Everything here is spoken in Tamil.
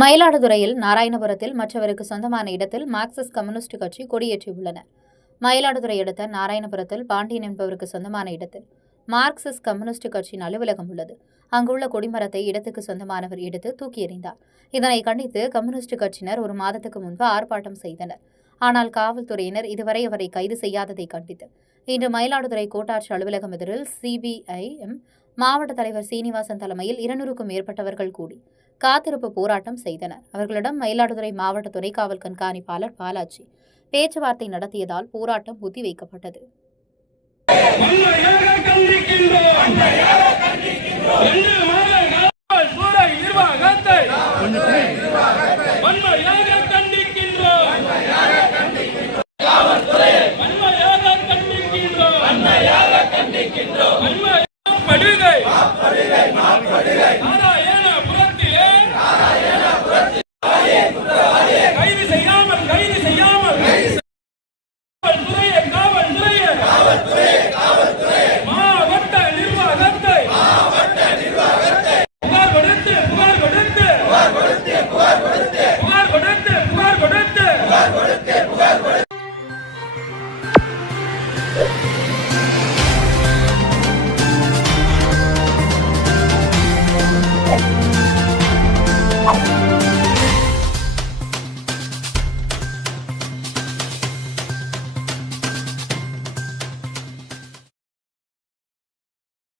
மயிலாடுதுறையில் நாராயணபுரத்தில் மற்றவருக்கு சொந்தமான இடத்தில் மார்க்சிஸ்ட் கம்யூனிஸ்ட் கட்சி கொடியேற்றியுள்ளனர். மயிலாடுதுறை அடுத்த நாராயணபுரத்தில் பாண்டியன் என்பவருக்கு சொந்தமான இடத்தில் மார்க்சிஸ்ட் கம்யூனிஸ்ட் கட்சியின் அலுவலகம் உள்ளது. அங்குள்ள கொடிமரத்தை இடத்துக்கு சொந்தமானவர் எடுத்து தூக்கி எறிந்தார். இதனை கண்டித்து கம்யூனிஸ்ட் கட்சியினர் ஒரு மாதத்துக்கு முன்பு ஆர்ப்பாட்டம் செய்தனர். ஆனால் காவல்துறையினர் இதுவரை அவரை கைது செய்யாததை கண்டித்து இன்று மயிலாடுதுறை கோட்டாட்சி அலுவலகம் எதிரில் சிபிஐஎம் மாவட்ட தலைவர் சீனிவாசன் தலைமையில் 200க்கும் மேற்பட்டவர்கள் கூடி காத்திருப்பு போராட்டம் செய்தனர். அவர்களிடம் மயிலாடுதுறை மாவட்ட துணை காவல் கண்காணிப்பாளர் பாலாஜி பேச்சுவார்த்தை நடத்தியதால் போராட்டம் ஒத்திவைக்கப்பட்டது. படுகை